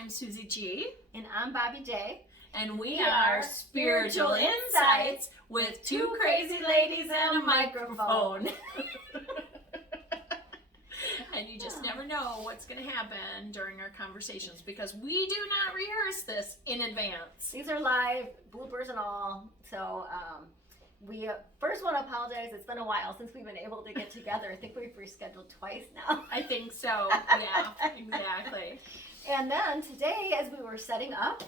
I'm Susie G. And I'm Bobby J. And we are Spiritual Insights with two crazy ladies and a microphone. And you just never know what's going to happen during our conversations because we do not rehearse this in advance. These are live, bloopers and all. So we first want to apologize. It's been a while since we've been able to get together. I think we've rescheduled twice now. I think so. Yeah, exactly. And then today, as we were setting up,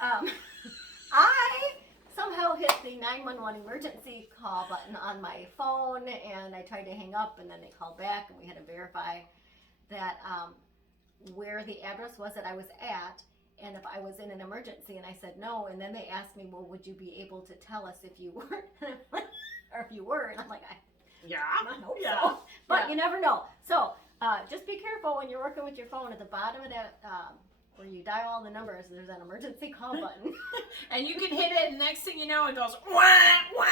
I somehow hit the 911 emergency call button on my phone, and I tried to hang up, and then they called back, and we had to verify that where the address was that I was at, and if I was in an emergency, and I said no, and then they asked me, well, would you be able to tell us if you were, or if you were, and I'm like, I hope so, but you never know. So just be careful when you're working with your phone. At the bottom of that, where you dial all the numbers, there's an emergency call button. And you can hit it, and next thing you know, it goes, wah, wah,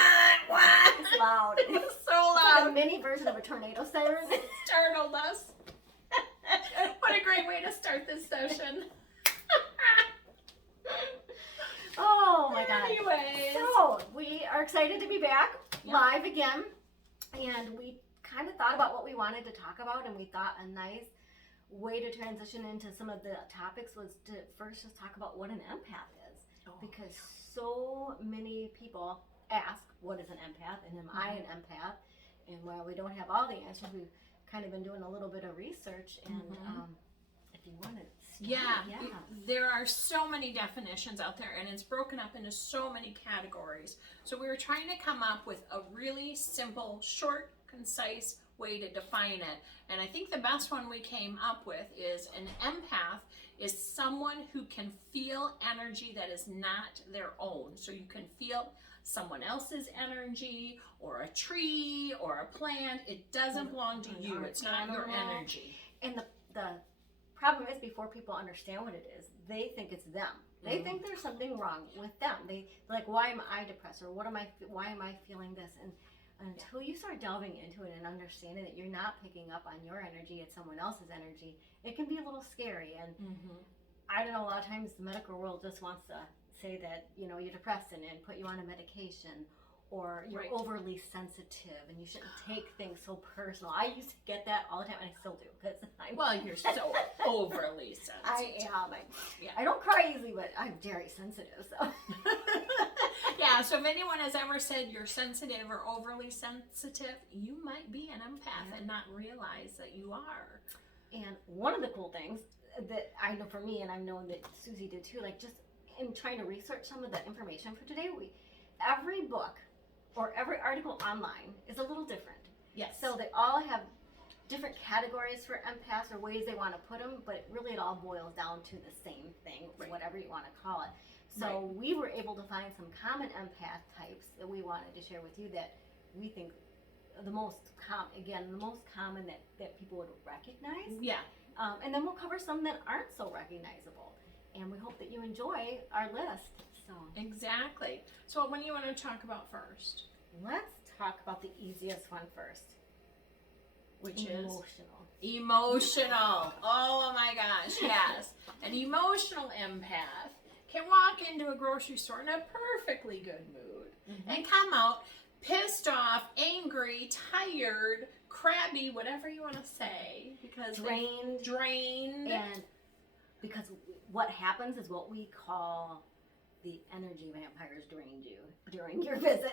wah. It's loud. It's so loud. It's like a mini version of a tornado siren. It startled us. What a great way to start this session. Oh my God. Anyways. So, we are excited to be back live again. And we kind of thought about what we wanted to talk about, and we thought a nice way to transition into some of the topics was to first just talk about what an empath is. Because so many people ask, what is an empath, and am I an empath? And while we don't have all the answers, we've kind of been doing a little bit of research, and if you want to start, there are so many definitions out there, and it's broken up into so many categories. So we were trying to come up with a really simple, short, concise way to define it. And I think the best one we came up with is an empath is someone who can feel energy that is not their own. So you can feel someone else's energy, or a tree, or a plant. It doesn't belong to you. It's not your energy. And the problem is, before people understand what it is, they think it's them. They think there's something wrong with them. They like, why am I depressed, or why am I feeling this? And until you start delving into it and understanding that you're not picking up on your energy, it's someone else's energy, it can be a little scary. And I don't know, a lot of times the medical world just wants to say that, you know, you're depressed and put you on a medication, or you're overly sensitive and you shouldn't take things so personal. I used to get that all the time, and I still do, because you're so overly sensitive. I am. I don't cry easily, but I'm very sensitive. So yeah, so if anyone has ever said you're sensitive or overly sensitive, you might be an empath and not realize that you are. And one of the cool things that I know for me, and I've known that Susie did too, like just in trying to research some of the information for today, every book or every article online is a little different. Yes. So they all have different categories for empaths or ways they want to put them, but really it all boils down to the same thing, whatever you want to call it. So we were able to find some common empath types that we wanted to share with you that we think the most common that people would recognize. Yeah. And then we'll cover some that aren't so recognizable. And we hope that you enjoy our list. So exactly. So what do you want to talk about first? Let's talk about the easiest one first, which is emotional. Oh my gosh, yes. An emotional empath can walk into a grocery store in a perfectly good mood and come out pissed off, angry, tired, crabby, whatever you want to say, because drained. And because what happens is what we call the energy vampires drained you during your visit.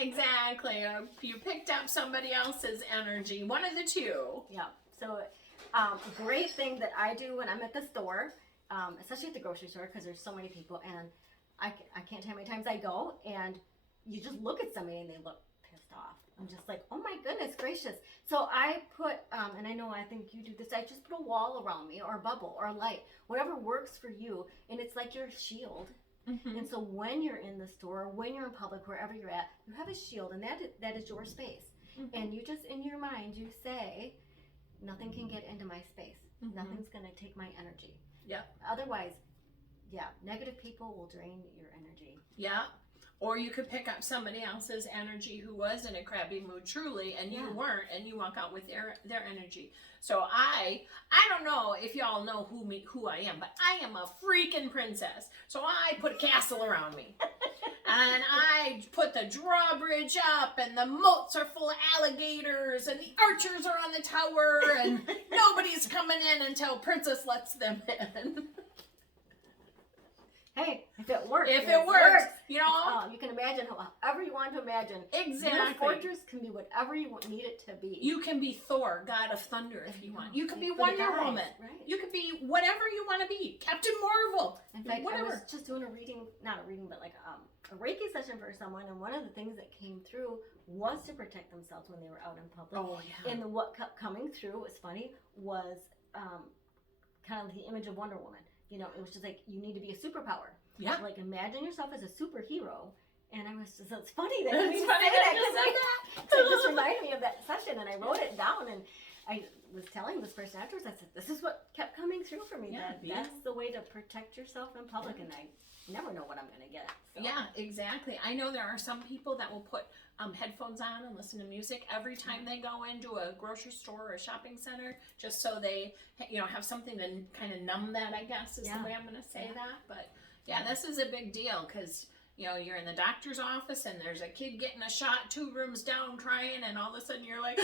Exactly. You picked up somebody else's energy. One of the two. Yeah. So a great thing that I do when I'm at the store, especially at the grocery store, because there's so many people, and I can't tell how many times I go, and you just look at somebody and they look pissed off. I'm just like, oh my goodness gracious. So I put, and I think you do this, I just put a wall around me, or a bubble, or a light, whatever works for you, and it's like your shield. And so when you're in the store, when you're in public, wherever you're at, you have a shield, and that is your space. And you just, in your mind, you say, nothing can get into my space. Nothing's going to take my energy. Yeah. Otherwise, negative people will drain your energy. Yeah. Or you could pick up somebody else's energy who was in a crabby mood truly, and you weren't, and you walk out with their energy. So I don't know if y'all know who I am, but I am a freaking princess. So I put a castle around me. And I put the drawbridge up, and the moats are full of alligators, and the archers are on the tower, and nobody's coming in until Princess lets them in. Hey, if it works. If it works, you know. You can imagine however you want to imagine. Exactly. Your fortress can be whatever you need it to be. You can be Thor, God of Thunder, if you want. You can be For the Wonder guys, Woman. right. You could be whatever you want to be. Captain Marvel. In fact, whatever. I was just doing a reading, not a reading, but like a Reiki session for someone, and one of the things that came through was to protect themselves when they were out in public. Oh, yeah. And what kept coming through, was funny, was kind of the image of Wonder Woman. You know, it was just like, you need to be a superpower. Yeah. Like, imagine yourself as a superhero. And I was just, it's funny that It's you funny say that that. you said 'Cause that. so it just reminded me of that session, and I wrote it down, and I was telling this person afterwards, I said, this is what kept coming through for me. Yeah, That's the way to protect yourself in public, and I never know what I'm going to get. So. Yeah, exactly. I know there are some people that will put headphones on and listen to music every time they go into a grocery store or a shopping center, just so they, have something to kind of numb that, I guess, is the way I'm going to say that. But yeah, this is a big deal, because you're in the doctor's office and there's a kid getting a shot 2 rooms down crying, and all of a sudden you're like,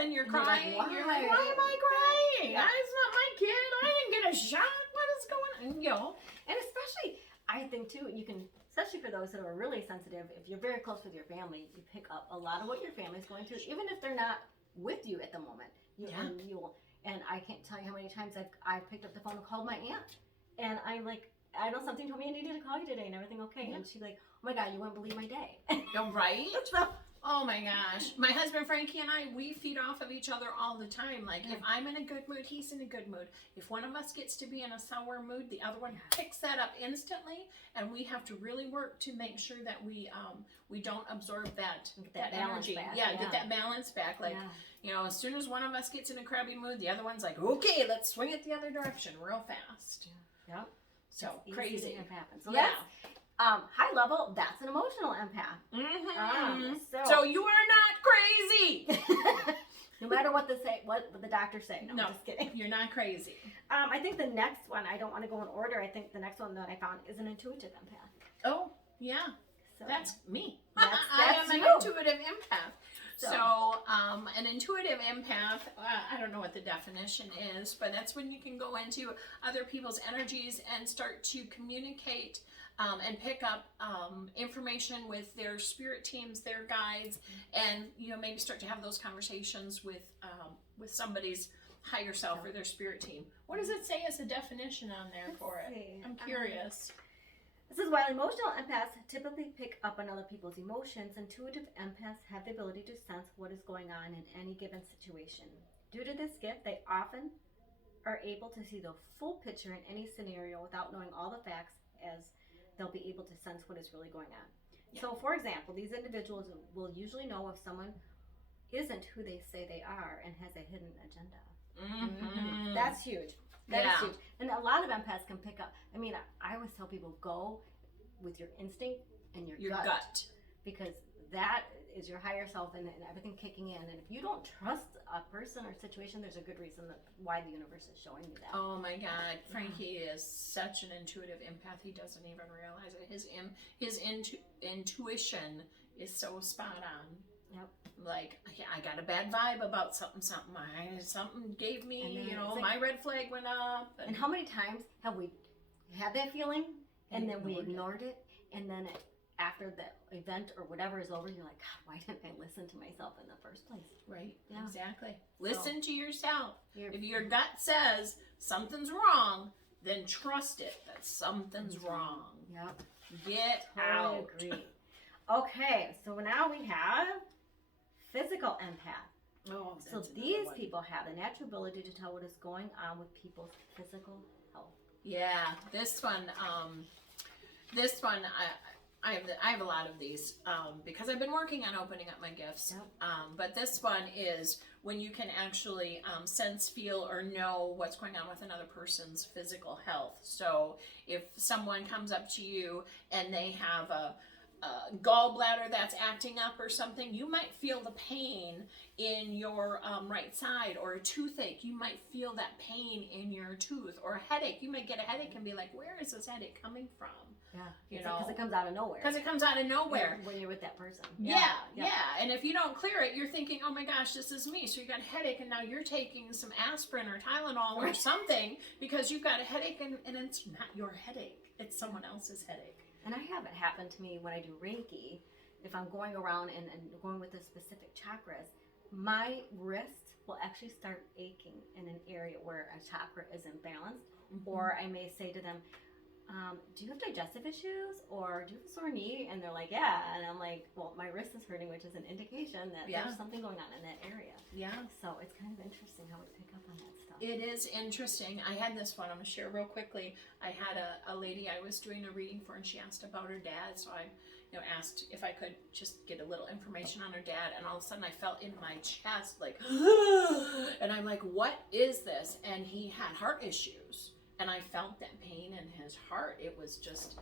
and you're crying. You're like, why am I crying? Yeah. It's not my kid. I didn't get a shot. What is going on? And especially, I think too, you can, especially for those that are really sensitive, if you're very close with your family, you pick up a lot of what your family's going through, even if they're not with you at the moment. And I can't tell you how many times I've picked up the phone and called my aunt, and I'm like, I know something told me I needed to call you today, and everything okay? Yeah. And she's like, oh my God, you wouldn't believe my day. You're right. So, Oh my gosh. My husband Frankie and I, we feed off of each other all the time. Like, if I'm in a good mood, he's in a good mood. If one of us gets to be in a sour mood, the other one picks that up instantly, and we have to really work to make sure that we don't absorb that balance energy. back. Get that balance back. Like, as soon as one of us gets in a crabby mood, the other one's like, okay, let's swing it the other direction real fast. Yeah. So it's crazy. easy to happen. So Yeah. high level, that's an emotional empath. Mm-hmm. So So you are not crazy. no matter what the doctors say. No, I'm just kidding. You're not crazy. I think the next one, I don't want to go in order. I think the next one that I found is an intuitive empath. Oh, yeah. So That's me. That's I am an you. intuitive empath. So, an intuitive empath, I don't know what the definition is, but that's when you can go into other people's energies and start to communicate and pick up information with their spirit teams, their guides, and maybe start to have those conversations with somebody's higher self or their spirit team. What does it say as a definition on there for it? I'm curious. This is while emotional empaths typically pick up on other people's emotions, intuitive empaths have the ability to sense what is going on in any given situation. Due to this gift, they often are able to see the full picture in any scenario without knowing all the facts, as they'll be able to sense what is really going on. Yeah. So, for example, these individuals will usually know if someone isn't who they say they are and has a hidden agenda. Mm-hmm. That's huge. That is huge. And a lot of empaths can pick up. I mean, I always tell people, go with your instinct and your gut. Because that is your higher self and everything kicking in. And if you don't trust a person or situation, there's a good reason why the universe is showing you that. Oh my God. Frankie is such an intuitive empath. He doesn't even realize it. His intuition is so spot on. Yep. Like, I got a bad vibe about something. Something gave me, my red flag went up. And how many times have we had that feeling and then we ignored it, and then after the event or whatever is over, you're like, God, why didn't I listen to myself in the first place? Right. Yeah. Exactly. Listen to yourself. If your gut says something's wrong, then trust it that something's wrong. Yep. Get Totally out. agree. Okay, so now we have physical empath. Oh, So these people have the natural ability to tell what is going on with people's physical health. Yeah, this one, I have a lot of these because I've been working on opening up my gifts. Yep. But this one is when you can actually sense, feel, or know what's going on with another person's physical health. So if someone comes up to you and they have a gallbladder that's acting up or something, you might feel the pain in your right side, or a toothache, you might feel that pain in your tooth, or a headache, you might get a headache and be like, where is this headache coming from? Yeah, you know, because it comes out of nowhere. Because it comes out of nowhere when you're with that person. yeah. And if you don't clear it, you're thinking, oh my gosh, this is me. So you got a headache, and now you're taking some aspirin or Tylenol or something because you've got a headache, and it's not your headache, it's someone else's headache. And I have it happen to me when I do Reiki. If I'm going around and going with the specific chakras, my wrist will actually start aching in an area where a chakra is imbalanced. Or I may say to them, do you have digestive issues, or do you have a sore knee? And they're like, yeah. And I'm like, well, my wrist is hurting, which is an indication that there's something going on in that area. Yeah. So it's kind of interesting how we pick up on that stuff. It is interesting. I had this one I'm going to share real quickly. I had a lady I was doing a reading for, and she asked about her dad. So I asked if I could just get a little information on her dad, and all of a sudden I felt in my chest like, and I'm like, what is this? And he had heart issues. And I felt that pain in his heart. It was just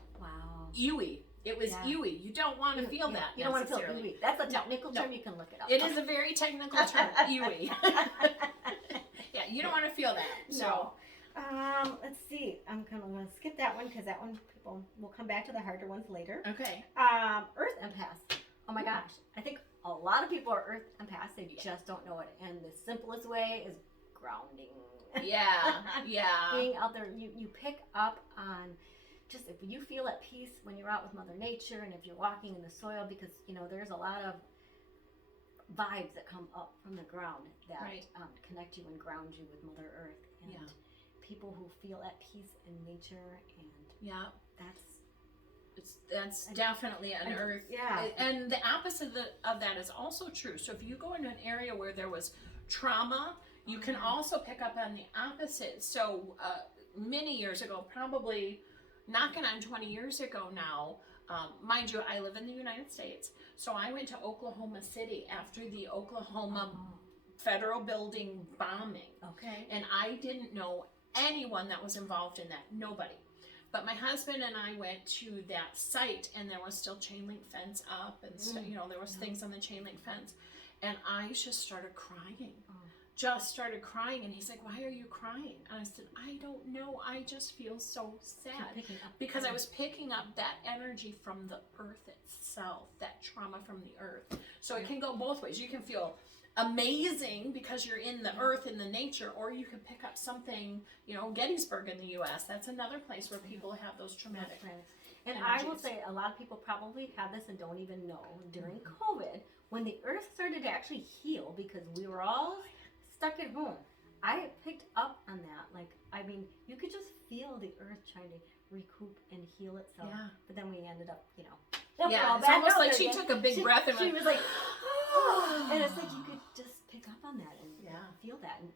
ewy. It was ewy. You don't want to feel that. You don't want to feel ewy. That's a technical term. You can look it up. It is a very technical term, ewy. Yeah, you don't want to feel that. So, let's see. I'm going to skip that one because that one people will come back to the harder ones later. Okay. Earth empaths. Oh my gosh. I think a lot of people are earth empaths. They just don't know it. And the simplest way is grounding. Yeah. Being out there, you pick up on just if you feel at peace when you're out with Mother Nature, and if you're walking in the soil, because there's a lot of vibes that come up from the ground that connect you and ground you with Mother Earth, and people who feel at peace in nature, and that's definitely an earth. Yeah. And the opposite of that is also true. So if you go into an area where there was trauma, you can also pick up on the opposite. So many years ago, probably knocking on 20 years ago now, mind you, I live in the United States. So I went to Oklahoma City after the Oklahoma federal building bombing. Okay. And I didn't know anyone that was involved in that. Nobody. But my husband and I went to that site, and there was still chain link fence up, and there was things on the chain link fence. And I just started crying. And he's like, why are you crying? And I said, I don't know, I just feel so sad, because I was picking up that energy from the earth itself, that trauma from the earth. So it can go both ways. You can feel amazing because you're in the earth, in the nature, or you can pick up something, Gettysburg in the US, that's another place where people have those traumatic and energies. I will say a lot of people probably have this and don't even know. During COVID, when the earth started to actually heal, because we were all stuck at home, I picked up on that. You could just feel the earth trying to recoup and heal itself. Yeah. But then we ended up, it's almost like she took a big breath and she was like, oh. And it's like you could just pick up on that and feel that. And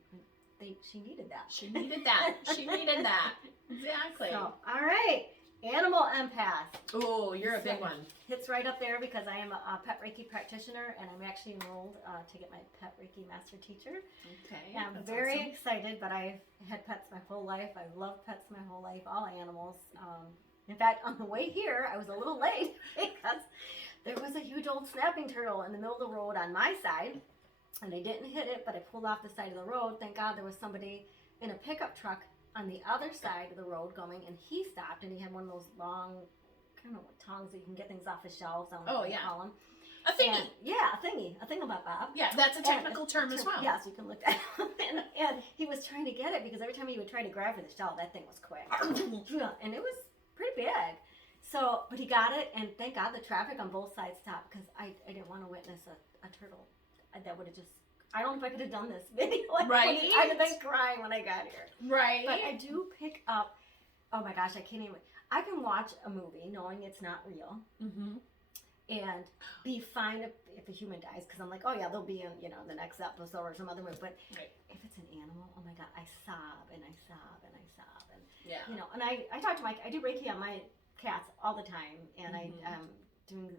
she needed that. She needed that. She needed that. Exactly. So, all right. Animal empath. Oh, you're a big one. Hits right up there because I am a pet Reiki practitioner, and I'm actually enrolled to get my pet Reiki master teacher. Okay. And I'm very excited, but I've had pets my whole life. I love pets my whole life, all animals. In fact, on the way here, I was a little late because there was a huge old snapping turtle in the middle of the road on my side, and I didn't hit it, but I pulled off the side of the road. Thank God there was somebody in a pickup truck on the other side of the road going, and he stopped, and he had one of those long, I don't know what tongs that you can get things off the shelves. I don't know what you call them. A thingy. A thingamabob. Yeah, that's a technical term as well. Yes, you can look that up. And he was trying to get it, because every time he would try to grab for the shelf, that thing was quick. And it was pretty big. So, but he got it, and thank God the traffic on both sides stopped, because I didn't want to witness a turtle. That would have just, I don't know if I could have done this video. Right. I'd have been crying when I got here. Right. But I do pick up, oh my gosh, I can't even, I can watch a movie knowing it's not real. Mm-hmm. And be fine if a human dies, because I'm like, oh yeah, they'll be in, the next episode or some other movie. But if it's an animal, oh my God, I sob and I sob and I sob. And, and I talk to Mike, I do Reiki on my cats all the time, and I Mhm. doing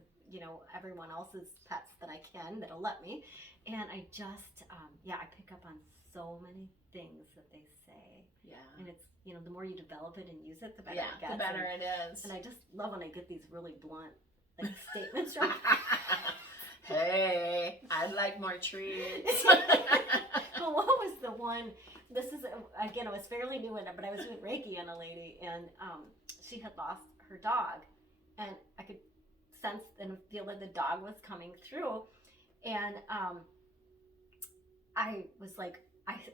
everyone else's pets that I can that'll let me, and I just I pick up on so many things that they say, Yeah. and it's the more you develop it and use it, the better Yeah, it gets. the better it is. And I just love when I get these really blunt like statements from. Hey, I'd like more treats. Well, what was the one? This is again, it was fairly new in it, but I was doing Reiki on a lady, and she had lost her dog, and I could sense and feel that the dog was coming through, and I was like,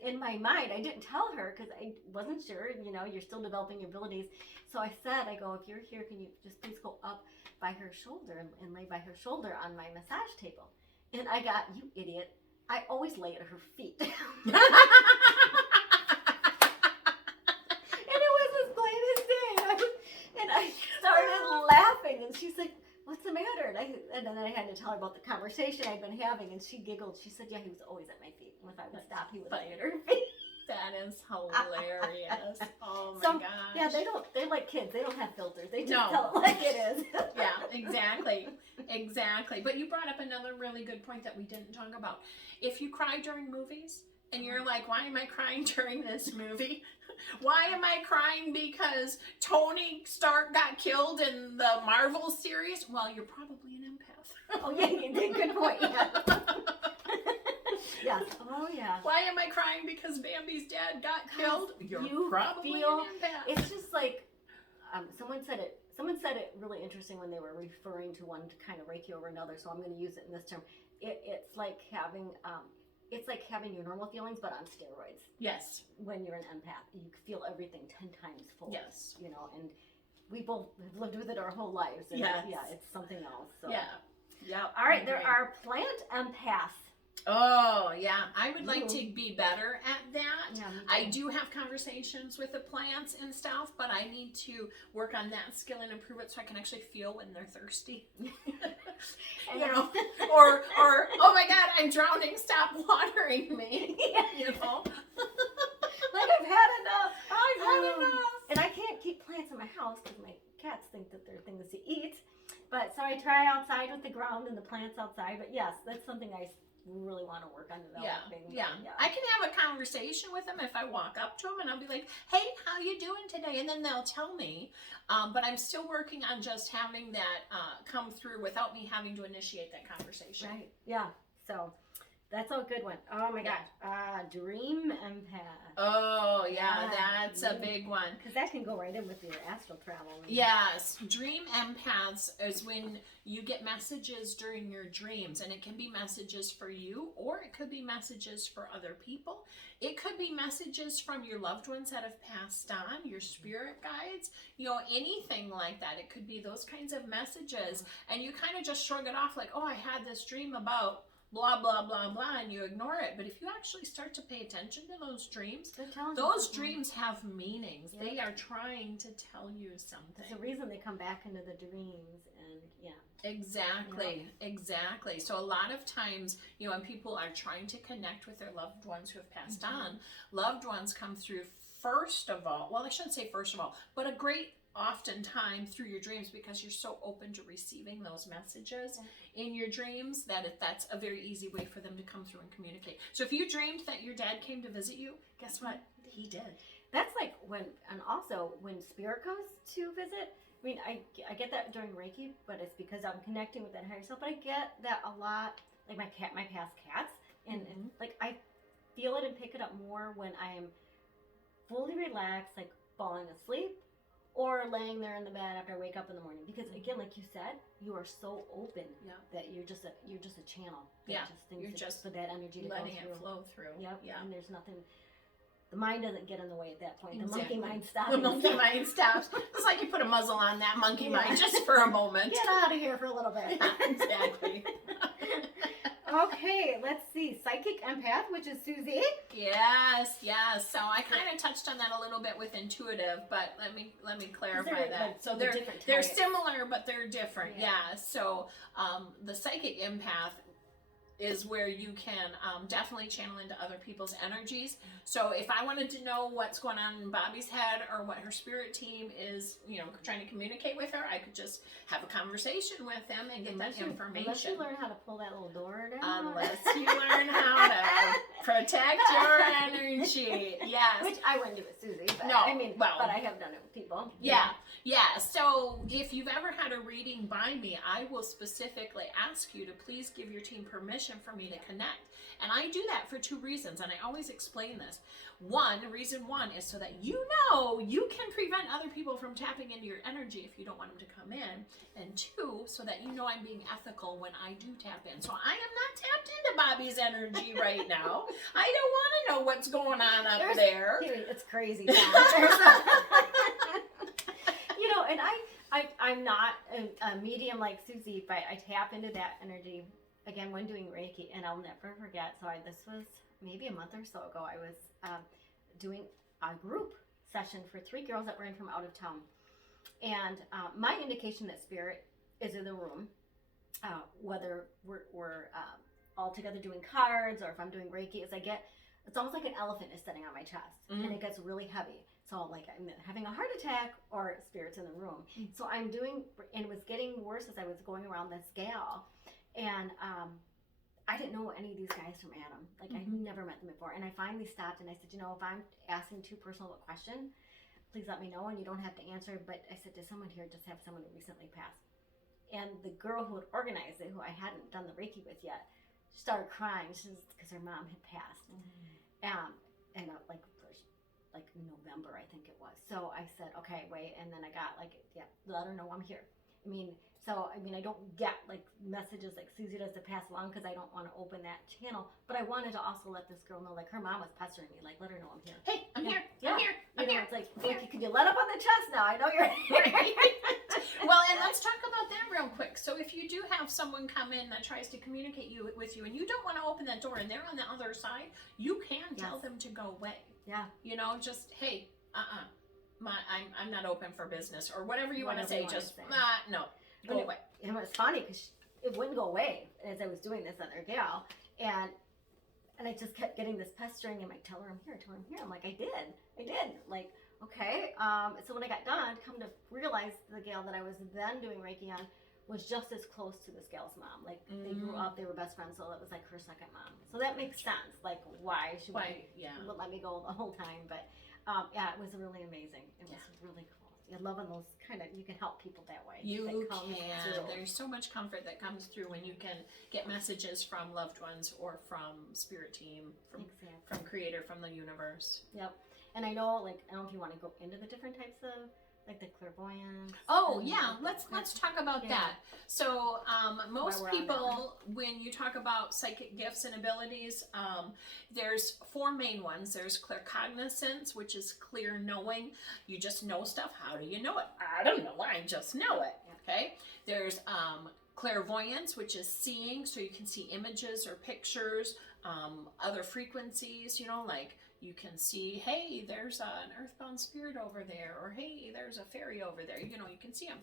in my mind, I didn't tell her because I wasn't sure. You're still developing your abilities, so I said, I go, if you're here, can you just please go up by her shoulder and lay by her shoulder on my massage table? And I got, you idiot, I always lay at her feet. And it was as plain as day. And I started laughing, and she's like, what's the matter? And then I had to tell her about the conversation I'd been having, and she giggled. She said, yeah, he was always at my feet. And if I would stop, he would lay at her feet. That is hilarious. Oh my gosh. Yeah, they're like kids. They don't have filters. They just No. tell it like it is. Yeah, exactly. But you brought up another really good point that we didn't talk about. If you cry during movies and you're like, why am I crying during this movie? Why am I crying because Tony Stark got killed in the Marvel series? Well, you're probably an empath. Oh, yeah, you did. Good point. Yeah. Yes. Oh, yeah. Why am I crying because Bambi's dad got killed? You're you probably feel- an empath. It's just like someone said it really interesting when they were referring to one kind of Reiki over another. So I'm going to use it in this term. It's like having your normal feelings, but on steroids. Yes. When you're an empath, you feel everything 10 times full. Yes. And we both have lived with it our whole lives. And Yes. Yeah, it's something else. So. Yeah. Yeah. All right, there are plant empaths. Oh, yeah. I would like to be better at that. Yeah, me too. I do have conversations with the plants and stuff, but I need to work on that skill and improve it so I can actually feel when they're thirsty. And or oh my God, I'm drowning, stop watering me. Yeah. Like I've had enough. And I can't keep plants in my house because my cats think that they're things to eat. But so I try outside with the ground and the plants outside. But yes, that's something I really want to work on developing. Yeah. I can have a conversation with them if I walk up to them and I'll be like, hey, how you doing today? And then they'll tell me. But I'm still working on just having that come through without me having to initiate that conversation. Right. Yeah. So that's a good one. Oh my gosh. Dream empath. Oh, yeah, Yeah. that's a big one. Because that can go right in with your astral travel. Yes, dream empaths is when you get messages during your dreams, and it can be messages for you, or it could be messages for other people. It could be messages from your loved ones that have passed on, your spirit guides, anything like that. It could be those kinds of messages, and you kind of just shrug it off like, oh, I had this dream about blah, blah, blah, blah, and you ignore it. But if you actually start to pay attention to those dreams, those dreams have meanings. Yep. They are trying to tell you something. There's a reason they come back into the dreams, and Exactly. So a lot of times, when people are trying to connect with their loved ones who have passed on, loved ones come through first of all. Well, I shouldn't say first of all, but a great oftentimes through your dreams, because you're so open to receiving those messages in your dreams that's a very easy way for them to come through and communicate. So if you dreamed that your dad came to visit you, guess what? He did. That's like when spirit goes to visit. I mean, I get that during Reiki, but it's because I'm connecting with that higher self. But I get that a lot, like my past cats, and like I feel it and pick it up more when I am fully relaxed, like falling asleep, or laying there in the bed after I wake up in the morning. Because again, like you said, you are so open that you're just a channel. You're just for that energy to letting go through. it flow through. Yep. Yeah. And there's nothing. The mind doesn't get in the way at that point. Exactly. The monkey mind stops. The monkey mind stops. It's like you put a muzzle on that monkey mind just for a moment. Get out of here for a little bit. Exactly. Okay, let's see. Psychic empath, which is Susie. Yes. So I kind of touched on that a little bit with intuitive, but let me clarify that. Like, so they're similar, but they're different. Yeah. So the psychic empath, is where you can definitely channel into other people's energies. So if I wanted to know what's going on in Bobby's head or what her spirit team is, trying to communicate with her, I could just have a conversation with them and get that information. Unless you learn how to pull that little door down. Unless you learn how to protect your energy. Yes. Which I wouldn't do with Susie, but No, but I have done it with people. Yeah. Yeah. So if you've ever had a reading by me, I will specifically ask you to please give your team permission for me to connect. And I do that for 2 reasons, and I always explain this. Reason one is so that you can prevent other people from tapping into your energy if you don't want them to come in. And 2, so that I'm being ethical when I do tap in. So I am not tapped into Bobby's energy right now. I don't want to know what's going on up there. It's crazy. And I'm not a medium like Susie, but I tap into that energy again when doing Reiki, and I'll never forget. So this was maybe a month or so ago. I was doing a group session for 3 girls that were in from out of town, and my indication that spirit is in the room, whether we're all together doing cards or if I'm doing Reiki, it's almost like an elephant is sitting on my chest, and it gets really heavy. So like I'm having a heart attack or spirits in the room. So I'm doing, and it was getting worse as I was going around this gal. And I didn't know any of these guys from Adam. Like I'd never met them before. And I finally stopped and I said, if I'm asking too personal a question, please let me know, and you don't have to answer. But I said, does someone here just have someone who recently passed? And the girl who had organized it, who I hadn't done the Reiki with yet, she started crying because her mom had passed. And like November, I think it was. So I said, okay, wait. And then I got let her know I'm here. I don't get like messages like Susie does to pass along because I don't want to open that channel. But I wanted to also let this girl know, like her mom was pestering me, like let her know I'm here. Hey, I'm here. Yeah. I'm here. I'm here. It's like, could you let up on the chest now? I know you're here. Well, and let's talk about that real quick. So if you do have someone come in that tries to communicate with you and you don't want to open that door and they're on the other side, you can tell them to go away. Yeah. Just, hey, I'm not open for business or whatever you want to say. Just, no, go away. And it was funny because it wouldn't go away as I was doing this other gal. And I just kept getting this pestering and like, tell her I'm here. I'm like, I did. Like, okay. So when I got done, come to realize the gal that I was then doing Reiki on was just as close to this gal's mom. Like they grew up, they were best friends, so it was like her second mom. So that makes sense. Like why she wouldn't let me go the whole time. But it was really amazing. It was really cool. I love when those you can help people that way. You can. There's so much comfort that comes through when you can get messages from loved ones or from spirit team, from creator, from the universe. Yep. And I know, I don't know if you want to go into the different types of, the clairvoyance. Oh, yeah. Let's talk about that. So, most people, when you talk about psychic gifts and abilities, there's 4 main ones. There's claircognizance, which is clear knowing. You just know stuff. How do you know it? I don't know. I just know it. Okay. There's clairvoyance, which is seeing, so you can see images or pictures, other frequencies, like you can see, hey, there's an earthbound spirit over there, or hey, there's a fairy over there. You can see them.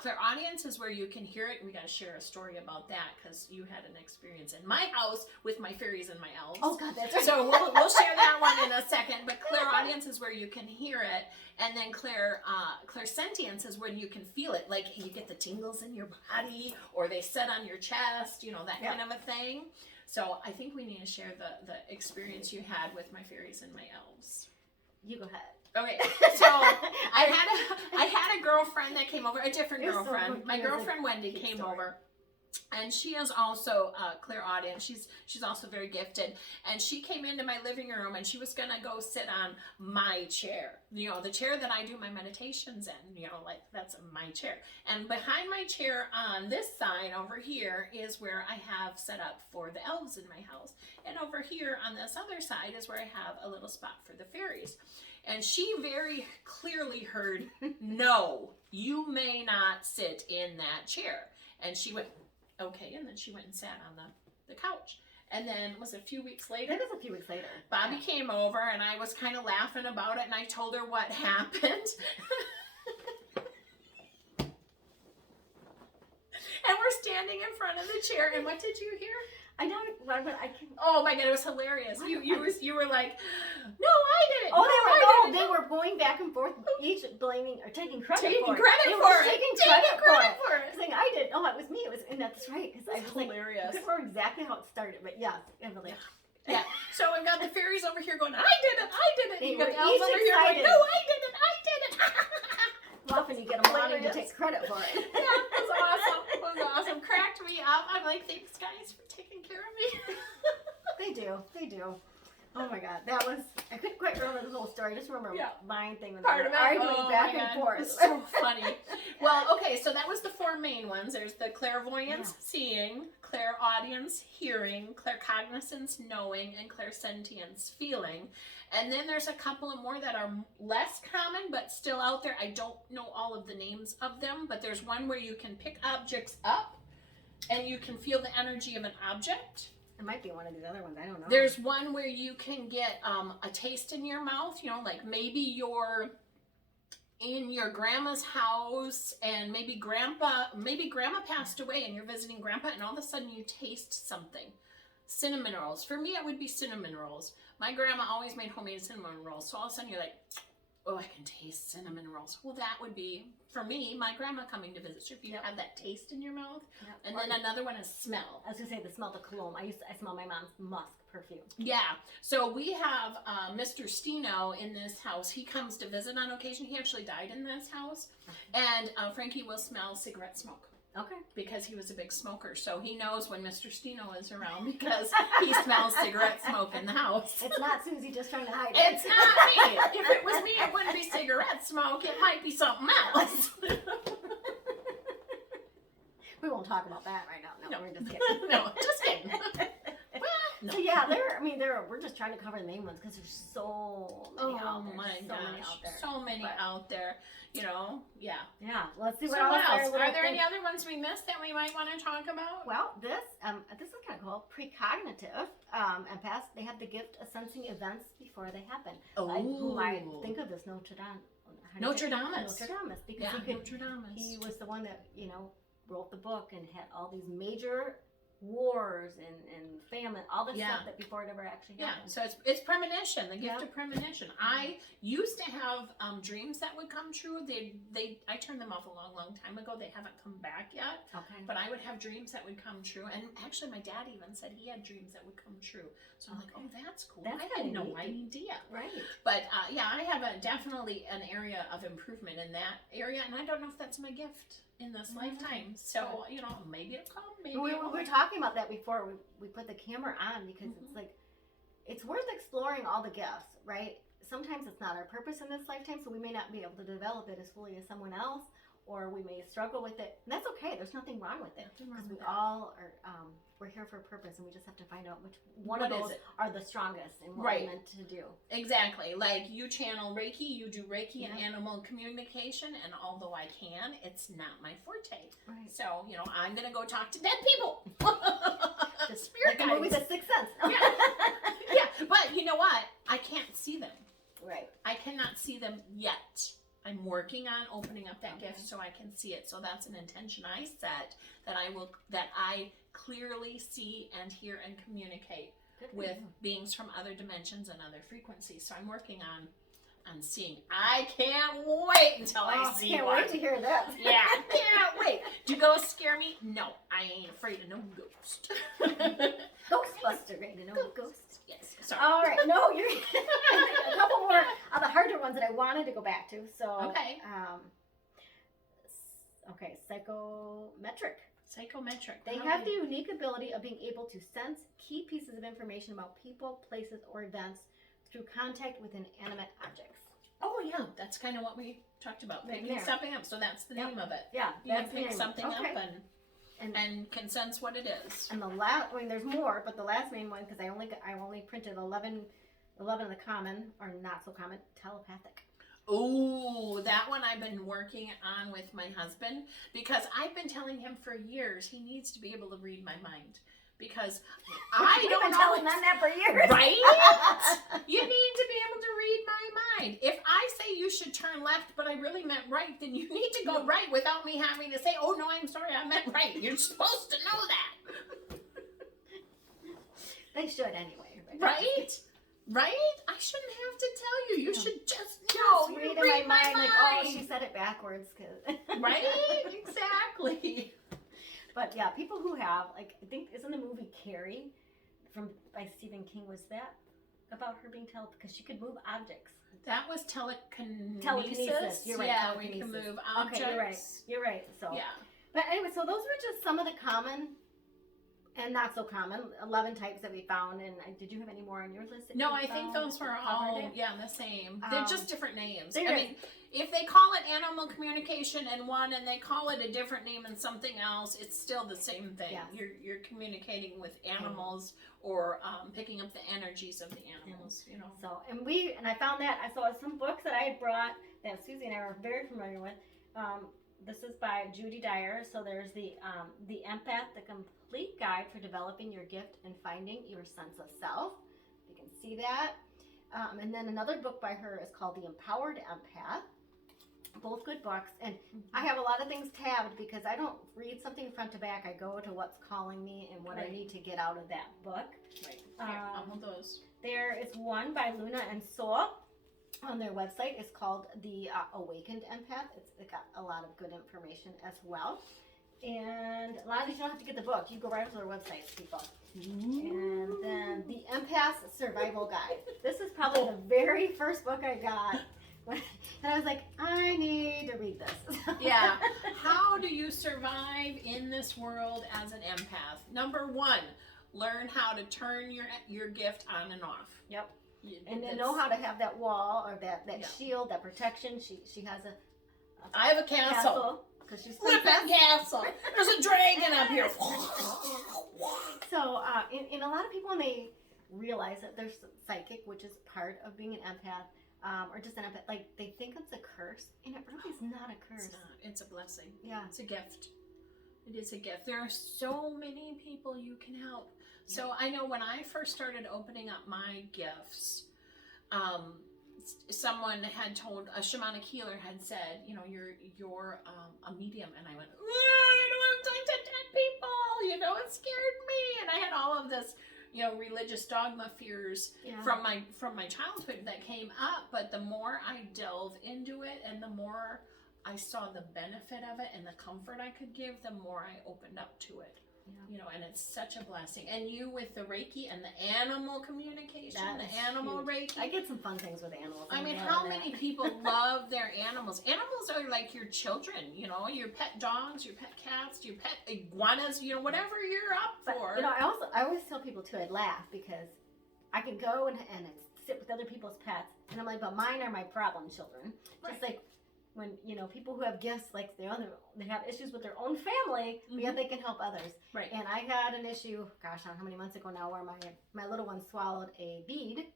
Clairaudience is where you can hear it. We got to share a story about that because you had an experience in my house with my fairies and my elves. Oh God, that's right. So we'll share that one in a second. But clairaudience is where you can hear it, and then clairsentience is when you can feel it, like you get the tingles in your body, or they sit on your chest, that kind of a thing. So I think we need to share the experience you had with my fairies and my elves. You go ahead. Okay, so I had a girlfriend that came over, a different girlfriend. My girlfriend Wendy came over, and she is also clairaudient. She's also very gifted, and she came into my living room, and she was gonna go sit on my chair. The chair that I do my meditations in. That's my chair. And behind my chair on this side over here is where I have set up for the elves in my house, and over here on this other side is where I have a little spot for the fairies. And she very clearly heard, no, you may not sit in that chair. And she went, okay, and then she went and sat on the couch. And then was it a few weeks later? It was a few weeks later. Bobby came over, and I was kind of laughing about it, and I told her what happened. And we're standing in front of the chair, and what did you hear? I know, but I can. Oh my God, it was hilarious. You were like, no, I did it. Oh, no, they were going back and forth, each blaming or taking credit for it. Taking credit for it. Saying I did. Oh, it was me. It was, and that's right. Because I was hilarious. I couldn't remember exactly how it started, but yes, Emily. Yeah. So we've got the fairies over here going, I did it. They You got were the elves each over here going, excited. no, I did it. Often you get them wanting to take credit for it. Yeah, it was awesome. It was awesome. Cracked me up. I'm like, thanks guys for taking care of me. They do. Oh my God, that was, I couldn't quite remember the whole story. I just remember mine thing with Part of it. arguing back and forth. It's so funny. Well, okay, so that was the 4 main ones. There's the clairvoyance, seeing, clairaudience, hearing, claircognizance, knowing, and clairsentience, feeling. And then there's a couple of more that are less common, but still out there. I don't know all of the names of them, but there's one where you can pick objects up and you can feel the energy of an object. It might be one of these other ones. I don't know. There's one where you can get a taste in your mouth. You know, like maybe you're in your grandma's house and maybe grandma passed away and you're visiting grandpa and all of a sudden you taste something. Cinnamon rolls. For me, it would be cinnamon rolls. My grandma always made homemade cinnamon rolls. So all of a sudden you're like, oh, I can taste cinnamon rolls. Well, that would be, for me, my grandma coming to visit. So if you have that taste in your mouth. Yep. And then another one is smell. I was going to say the smell of cologne. I smell my mom's musk perfume. Yeah. So we have Mr. Stino in this house. He comes to visit on occasion. He actually died in this house. And Frankie will smell cigarette smoke. Okay. Because he was a big smoker. So he knows when Mr. Stino is around because he smells cigarette smoke in the house. It's not Susie just trying to hide it. It's not me. If it was me, it wouldn't be cigarette smoke. It might be something else. We won't talk about that right now. No, we're just kidding. No, just kidding. No. So yeah, we're just trying to cover the main ones because there's so many out there. My gosh, so many out there. You know, yeah. Let's see what else. Are there any other ones we missed that we might want to talk about? Well, this is kind of cool. Precognitive empaths, they have the gift of sensing events before they happen. Who might think of this? Notre Dame. Because he was the one that wrote the book and had all these major wars and famine, all this stuff that before it ever actually happened. So it's premonition, the gift of premonition. I used to have dreams that would come true. I turned them off a long time ago. They haven't come back yet. Okay. But I would have dreams that would come true. And actually my dad even said he had dreams that would come true. So I'm like, oh, that's cool. I had no idea. Right. But I have definitely an area of improvement in that area. And I don't know if that's my gift in this lifetime. So, maybe it'll come. Maybe we were talking about that before we put the camera on because it's like, it's worth exploring all the gifts, right? Sometimes it's not our purpose in this lifetime, so we may not be able to develop it as fully as someone else, or we may struggle with it. And that's okay. There's nothing wrong with it because we all are, we're here for a purpose, and we just have to find out which one of those are the strongest and what we're meant to do. Exactly. Like you channel Reiki, you do Reiki and animal communication, and although I can, it's not my forte. Right. So, I'm going to go talk to dead people. Just spirit guides. Like the movie The Sixth Sense. Yeah, but you know what? I can't see them. Right. I cannot see them yet. I'm working on opening up that gift so I can see it. So that's an intention I set that I clearly see and hear and communicate with beings from other dimensions and other frequencies. So I'm working on seeing. I can't wait until I see can't one. wait to hear that. Yeah, can't wait. Do ghosts scare me? No, I ain't afraid of no ghost. Ghostbuster, right? No ghost. Yes. Sorry. All right. No, you're a couple more of the harder ones that I wanted to go back to. So okay. Psychometric. They have the unique ability of being able to sense key pieces of information about people, places, or events through contact with inanimate objects. Oh yeah, that's kind of what we talked about. Picking something up. So that's the name of it. Yeah, you can pick something up and can sense what it is. And the last, there's more, but the last main one, because I only printed 11 of the common or not so common, telepathic. Oh, that one I've been working on with my husband because I've been telling him for years he needs to be able to read my mind. Because I don't know. Telling him that for years. Right? You need to be able to read my mind. If I say you should turn left, but I really meant right, then you need to go right without me having to say, oh no, I'm sorry, I meant right. You're supposed to know that. They should anyway. Right? Right? I shouldn't have to tell you. You should just No, know. read You in my mind like, oh, she said it backwards. Right? Exactly. But yeah, people who have, like, I think, isn't the movie Carrie by Stephen King, was that about her being because she could move objects? That was telekinesis. Telekinesis. You're right. Yeah, telekinesis. we can move objects. Okay, you're right. So yeah. But anyway, so those were just some of the common and not so common 11 types that we found. And did you have any more on your list? No, I think those were all the same. They're just different names. I mean, if they call it animal communication in one and they call it a different name in something else, it's still the same thing. Yes. You're communicating with animals or picking up the energies of the animals. You know. So and I found that I saw some books that I had brought that Susie and I were very familiar with. This is by Judy Dyer. So there's the Empath, the Complete Guide for Developing Your Gift and Finding Your Sense of Self. You can see that. And then another book by her is called The Empowered Empath. Both good books. And I have a lot of things tabbed because I don't read something front to back. I go to what's calling me and what I need to get out of that book. Right. I'll hold those. There is one by Luna and Soul. On their website, it's called The Awakened Empath. It's got a lot of good information as well. And a lot of these you don't have to get the book. You go right to their websites, people. And then The Empath Survival Guide. This is probably the very first book I got. And I was like, I need to read this. Yeah. How do you survive in this world as an empath? Number one, learn how to turn your gift on and off. Yep. And then know how to have that wall or that shield, that protection. She has I have a castle. Because she's flipping castle. There's a dragon up here. So, in a lot of people, when they realize that they're psychic, which is part of being an empath, or just an empath, like they think it's a curse, and it really is not a curse. It's not. It's a blessing. Yeah. It's a gift. It is a gift. There are so many people you can help. Yeah. So I know when I first started opening up my gifts, someone had told, a shamanic healer had said, you know, you're a medium, and I went, I don't have time to dead people, you know, it scared me, and I had all of this, you know, religious dogma fears from my childhood that came up. But the more I delve into it, and the more I saw the benefit of it and the comfort I could give, the more I opened up to it. You know, and it's such a blessing. And you with the Reiki and the animal communication, the animal huge. Reiki. I get some fun things with animals. I mean, how many people love their animals? Animals are like your children, you know, your pet dogs, your pet cats, your pet iguanas, you know, whatever you're up for. You know, I always tell people too, I laugh because I can go and sit with other people's pets, and I'm like, but mine are my problem children. Right. Just like when, you know, people who have gifts, like they have issues with their own family, but yet they can help others. Right. And I had an issue, gosh, I don't know how many months ago now, where my little one swallowed a bead,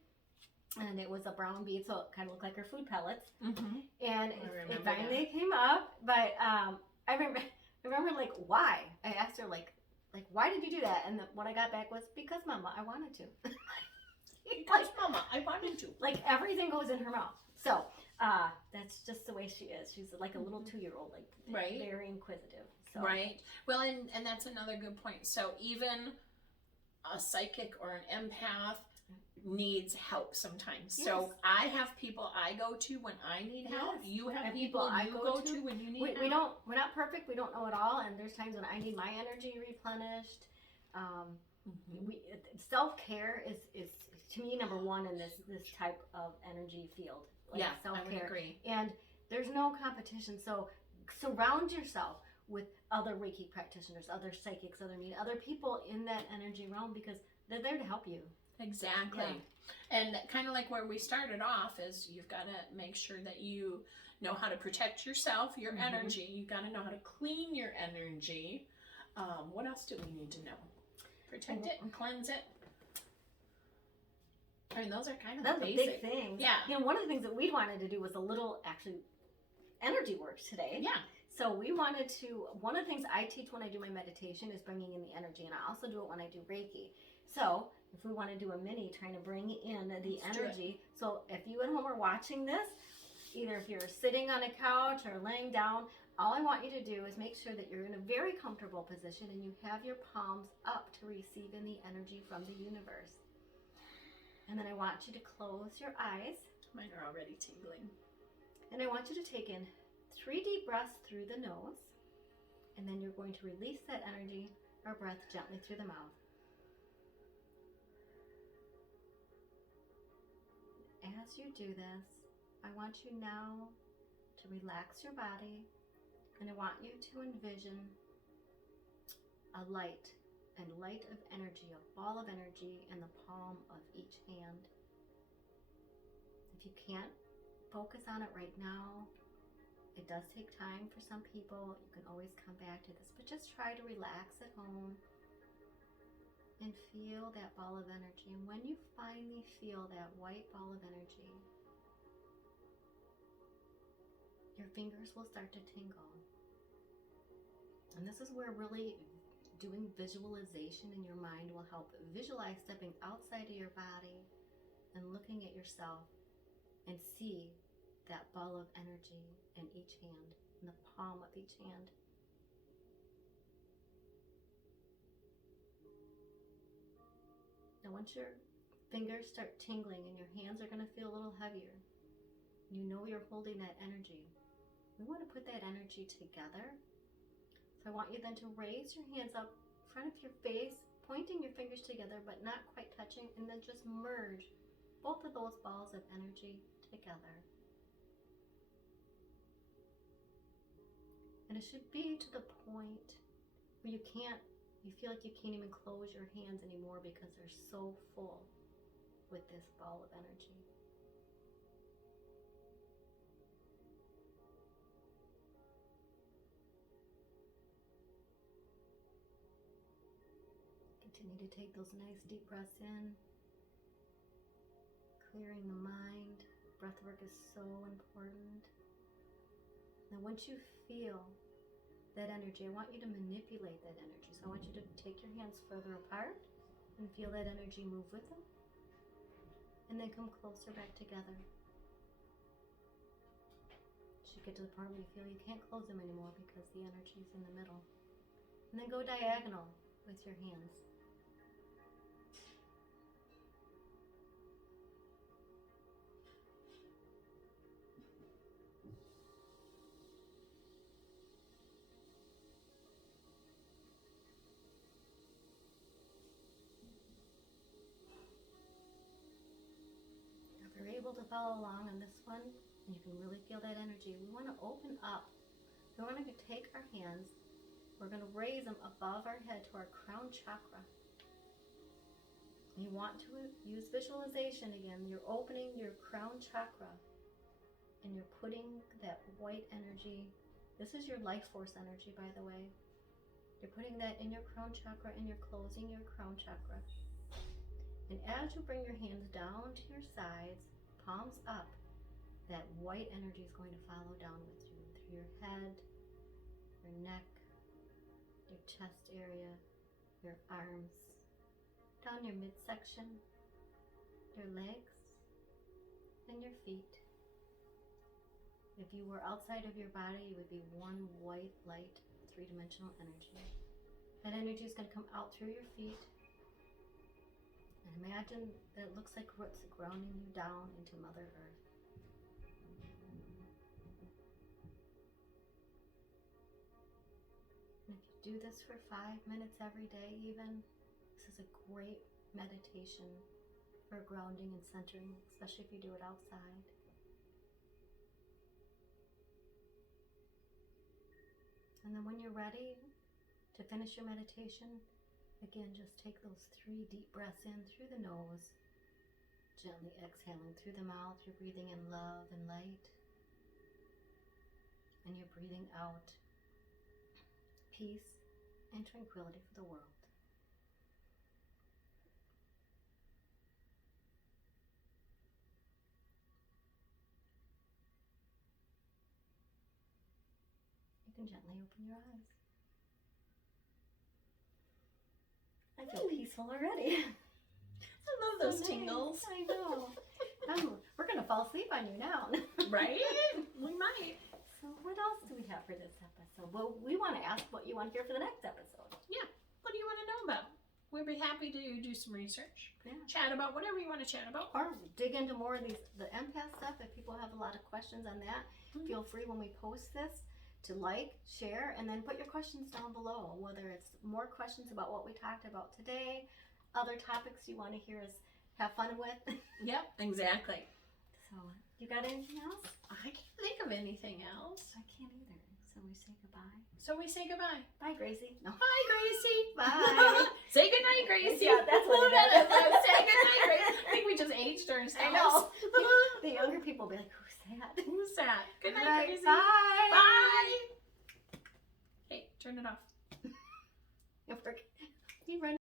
and it was a brown bead, so it kind of looked like her food pellets. Mm-hmm. And it finally came up, but I remember like, why? I asked her like, why did you do that? And what I got back was, because Mama, I wanted to. Because Mama, I wanted to. Like everything goes in her mouth. So that's just the way she is. She's like a little 2-year-old, like very inquisitive. So. Right. Well, and that's another good point. So even a psychic or an empath needs help sometimes. Yes. So I have people I go to when I need help. You have people you go to when you need help. We're not perfect. We don't know it all, and there's times when I need my energy replenished. Self-care is to me number one in this type of energy field. Like self-care. I would agree. And there's no competition. So surround yourself with other Reiki practitioners, other psychics, other people in that energy realm, because they're there to help you. Exactly. Yeah. And kind of like where we started off is you've got to make sure that you know how to protect yourself, your energy. You've got to know how to clean your energy. What else do we need to know? Protect it and cleanse it. I mean, those are kind of the basic big things. Yeah. You know, one of the things that we wanted to do was a little, actually, energy work today. Yeah. So we wanted to, one of the things I teach when I do my meditation is bringing in the energy, and I also do it when I do Reiki. So if we want to do a mini trying to bring in the energy, so if you at home are watching this, Either if you're sitting on a couch or laying down, all I want you to do is make sure that you're in a very comfortable position and you have your palms up to receive in the energy from the universe. And then I want you to close your eyes. Mine are already tingling. And I want you to take in 3 deep breaths through the nose. And then you're going to release that energy or breath gently through the mouth. As you do this, I want you now to relax your body, and I want you to envision a light of energy, a ball of energy in the palm of each hand. If you can't focus on it right now, it does take time for some people. You can always come back to this, but just try to relax at home and feel that ball of energy. And when you finally feel that white ball of energy, your fingers will start to tingle. And this is where really doing visualization in your mind will help. Visualize stepping outside of your body and looking at yourself and see that ball of energy in each hand, in the palm of each hand. Now once your fingers start tingling and your hands are going to feel a little heavier, you know you're holding that energy. We want to put that energy together. So I want you then to raise your hands up in front of your face, pointing your fingers together but not quite touching, and then just merge both of those balls of energy together. And it should be to the point where you feel like you can't even close your hands anymore because they're so full with this ball of energy. Continue to take those nice deep breaths in, clearing the mind. Breath work is so important. Now once you feel that energy, I want you to manipulate that energy. So I want you to take your hands further apart and feel that energy move with them. And then come closer back together. You should get to the point where you feel you can't close them anymore because the energy is in the middle. And then go diagonal with your hands. If you're able to follow along on this one, and you can really feel that energy, we want to open up. We want to take our hands, we're going to raise them above our head to our crown chakra. You want to use visualization again. You're opening your crown chakra and you're putting that white energy. This is your life force energy, by the way. You're putting that in your crown chakra and you're closing your crown chakra. And as you bring your hands down to your sides, palms up, that white energy is going to follow down with you through your head, your neck, your chest area, your arms, down your midsection, your legs, and your feet. If you were outside of your body, you would be one white light, three-dimensional energy. That energy is going to come out through your feet. And imagine that it looks like roots grounding you down into Mother Earth. And if you do this for 5 minutes every day even, this is a great meditation for grounding and centering, especially if you do it outside. And then when you're ready to finish your meditation, again, just take those 3 deep breaths in through the nose, gently exhaling through the mouth. You're breathing in love and light, and you're breathing out peace and tranquility for the world. You can gently open your eyes. I feel peaceful already. I love those tingles. I know. We're gonna fall asleep on you now. Right? We might. So what else do we have for this episode? Well, we want to ask what you want to hear for the next episode. What do you want to know about? We'd be happy to do some research. Yeah. Chat about whatever you want to chat about. Or dig into more of the empath stuff. If people have a lot of questions on that, feel free when we post this to like, share, and then put your questions down below. Whether it's more questions about what we talked about today, other topics you want to hear us have fun with. Yep, exactly. So, you got anything else? I can't think of anything else. I can't either. So we say goodbye. So we say goodbye. Bye, Gracie. No. Bye, Gracie. Bye. Say goodnight, Gracie. Yeah, that's what it is. Say goodnight, Gracie. I think we just aged ourselves. I know. The younger people will be like, who's that? Who's that? Good night, Right, Gracie. bye. Bye. Hey, turn it off. You run